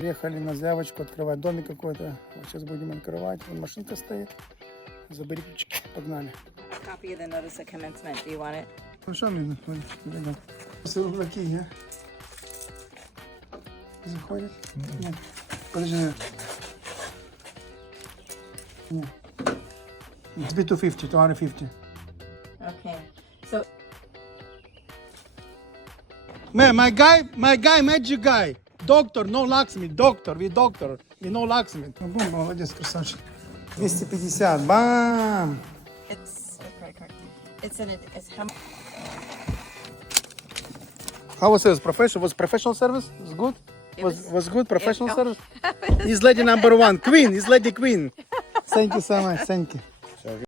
Приехали на заявочку открывать домик какой-то. Вот сейчас будем открывать. Вон машинка стоит. Забери ключики. Погнали. Copy of the notice of commencement. Do you want it? Ну что мне? Какие, а? Заходит? Нет. Подожди. Нет. It's be 250. Okay. So My guy, magic guy. Doctor, no locksmith. Doctor, we no locksmith. Бум, молодец, красавчик. 250, бам! it's a credit card. It's how How was it? Was professional service? Was good? Was good professional no. service? He's lady number one. Queen. He's lady queen. Thank you so much. Thank you.